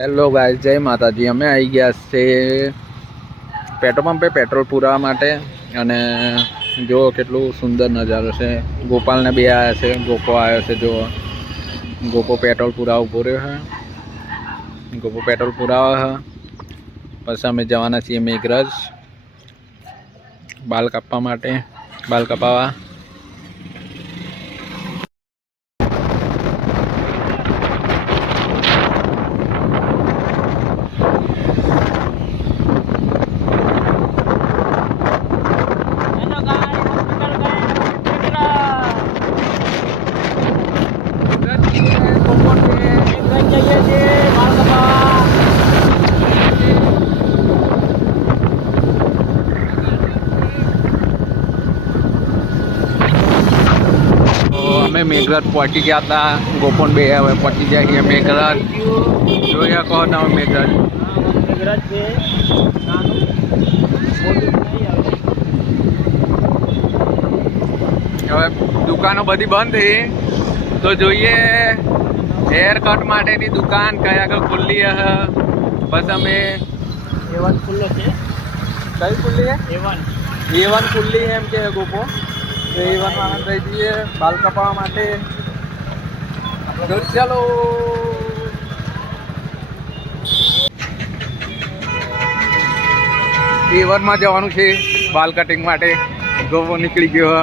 Hello guys, જય માતાજી। અમે આવી ગયા છે પેટ્રોલ પંપે પેટ્રોલ પુરાવા માટે અને જો કેટલું સુંદર નજારો છે। ગોપાલને બે આવ્યા છે, ગોપો આવ્યો છે। જો ગોપો પેટ્રોલ પુરાવા ઉભો રહ્યો છે। ગોપો પેટ્રોલ પુરાવે છે। પછી અમે જવાના છીએ મેઘરજ બાલ કાપવા માટે, બાલ કપાવવા। અમે મેઘરજ પહોંચી ગયા હતા। ગોપન બે હવે પહોંચી જાય છીએ મેઘરજ। જોયા કહો તમે મેઘરજ છે નાનું મોટું નહીં આવે। હવે દુકાનો બધી બંધ થઈ તો જોઈએ હેર કટ માટેની દુકાન કઈ આગળ ખુલ્લી હશે। બસ અમે એવન ખુલ્લો છે। કઈ ખુલ્લી છે? એવન એવન ખુલ્લી એમ કે ગોપો તો એવન આનંદ થઈ જઈએ બાલ કપાવવા માટે। તો ચાલો એવનમાં જવાનું છે બાલ કટિંગ માટે। ગોપો નીકળી ગયો।